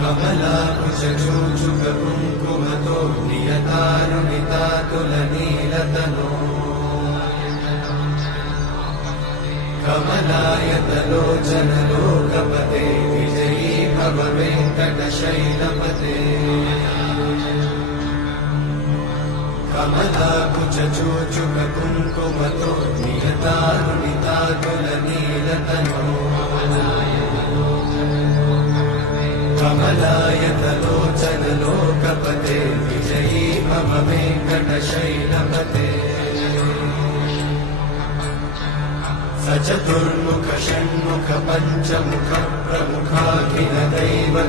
कमलाकुचूचुककुङ्कुमतो नियतानुनितातुलनीलतनो कमलायतलोचनलोकपते विजयी भव वेङ्कटशैलपते कमलाकुचूचुककुङ्कुमतो नियतानुनितातुलनीलतनो कमलायतलोचनलोकपते विजयी भव वेङ्कटशैलपते सचतुर्मुख षण्मुख पञ्चमुख प्रमुखाखिल दैवत